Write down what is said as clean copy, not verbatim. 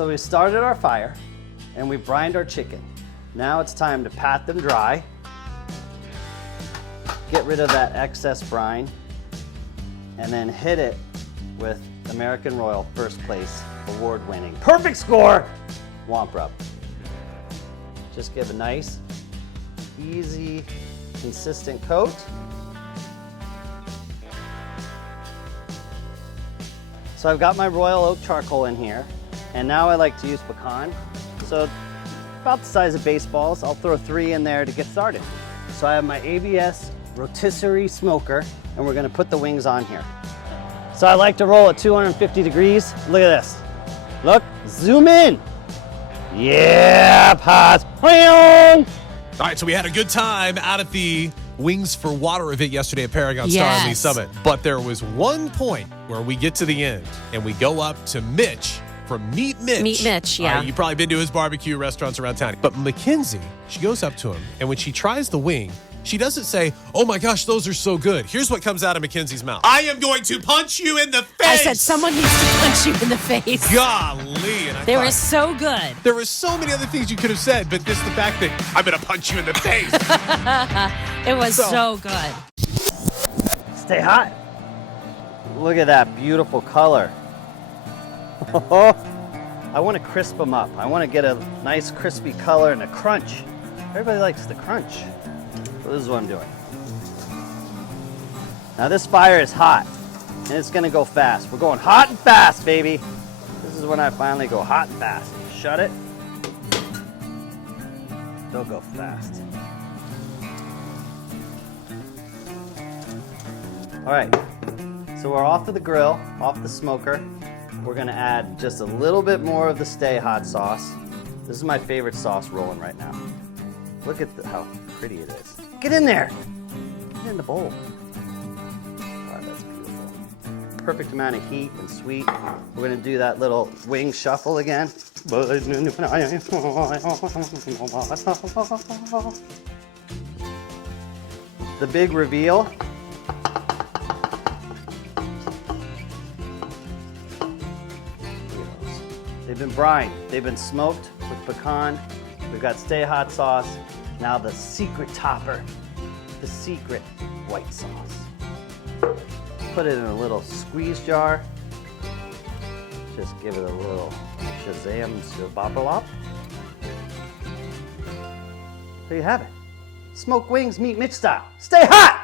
So we started our fire and we brined our chicken. Now it's time to pat them dry. Get rid of that excess brine and then hit it with American Royal First Place award-winning perfect score Womp Rub. Just give a nice, easy, consistent coat. So I've got my Royal Oak charcoal in here, and now I like to use pecan. So about the size of baseballs, I'll throw 3 in there to get started. So I have my ABS rotisserie smoker, and we're gonna put the wings on here. So I like to roll at 250 degrees. Look at this. Look, zoom in. Yeah, pause. All right, so we had a good time out at the Wings for Water event yesterday at Paragon Star and Lee Summit. But there was one point where we get to the end and we go up to Mitch from Meat Mitch. Meat Mitch, yeah. You've probably been to his barbecue restaurants around town. But Mackenzie, she goes up to him, and when she tries the wing, she doesn't say, "Oh my gosh, those are so good." Here's what comes out of Mackenzie's mouth. "I am going to punch you in the face." I said, someone needs to punch you in the face. Golly. And They were so good. There were so many other things you could have said, but just the fact that I'm going to punch you in the face. It was so good. Stay hot. Look at that beautiful color. I want to crisp them up. I want to get a nice crispy color and a crunch. Everybody likes the crunch. So this is what I'm doing. Now this fire is hot and it's gonna go fast. We're going hot and fast, baby. This is when I finally go hot and fast. Shut it. Don't go fast. All right, so we're off of the grill, off the smoker. We're gonna add just a little bit more of the Stay Hot sauce. This is my favorite sauce rolling right now. Look at how pretty it is. Get in there. Get in the bowl. Wow, that's beautiful. Perfect amount of heat and sweet. We're gonna do that little wing shuffle again. The big reveal. They've been brined, they've been smoked with pecan. We've got Stay Hot sauce. Now the secret topper, the secret white sauce. Put it in a little squeeze jar. Just give it a little shazam shababalop. There you have it. Smoked wings, Meat Mitch style. Stay hot!